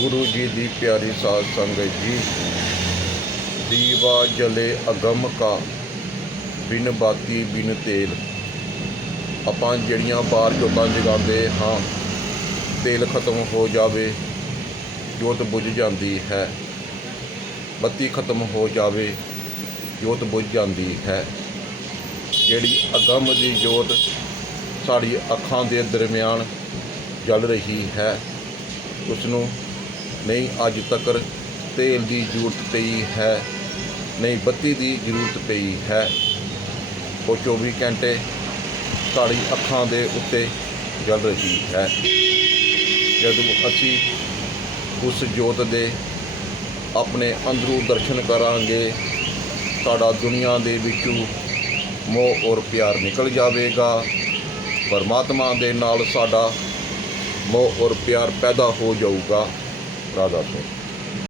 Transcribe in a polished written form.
ਗੁਰੂ ਜੀ ਦੀ ਪਿਆਰੀ ਸਾਧ ਸੰਗਤ ਜੀ, ਦੀਵਾ ਜਲੇ ਅਗਮ ਕਾ ਬਿਨ ਬਾਤੀ ਬਿਨ ਤੇਲ। ਆਪਾਂ ਜਿਹੜੀਆਂ ਬਾਹਰ ਜੋਤਾਂ ਜਗਾਉਂਦੇ ਹਾਂ, ਤੇਲ ਖਤਮ ਹੋ ਜਾਵੇ ਜੋਤ ਬੁਝ ਜਾਂਦੀ ਹੈ, ਬੱਤੀ ਖਤਮ ਹੋ ਜਾਵੇ ਜੋਤ ਬੁਝ ਜਾਂਦੀ ਹੈ। ਜਿਹੜੀ ਅਗਮ ਦੀ ਜੋਤ ਸਾਡੀ ਅੱਖਾਂ ਦੇ ਦਰਮਿਆਨ ਜਲ ਰਹੀ ਹੈ, ਉਸ ਨੂੰ ਨਹੀਂ ਅੱਜ ਤੱਕ ਤੇਲ ਦੀ ਜ਼ਰੂਰਤ ਪਈ ਹੈ, ਨਹੀਂ ਬੱਤੀ ਦੀ ਜ਼ਰੂਰਤ ਪਈ ਹੈ। ਉਹ 24 ਘੰਟੇ ਸਾਡੀ ਅੱਖਾਂ ਦੇ ਉੱਤੇ ਜਲ ਰਹੀ ਹੈ। ਜਦੋਂ ਅਸੀਂ ਉਸ ਜੋਤ ਦੇ ਆਪਣੇ ਅੰਦਰੋਂ ਦਰਸ਼ਨ ਕਰਾਂਗੇ, ਸਾਡਾ ਦੁਨੀਆ ਦੇ ਵਿੱਚੋਂ ਮੋਹ ਔਰ ਪਿਆਰ ਨਿਕਲ ਜਾਵੇਗਾ। ਪਰਮਾਤਮਾ ਦੇ ਨਾਲ ਸਾਡਾ ਮੋਹ ਔਰ ਪਿਆਰ ਪੈਦਾ ਹੋ ਜਾਊਗਾ। ਰਾਧਾ ਸਿੰਘ।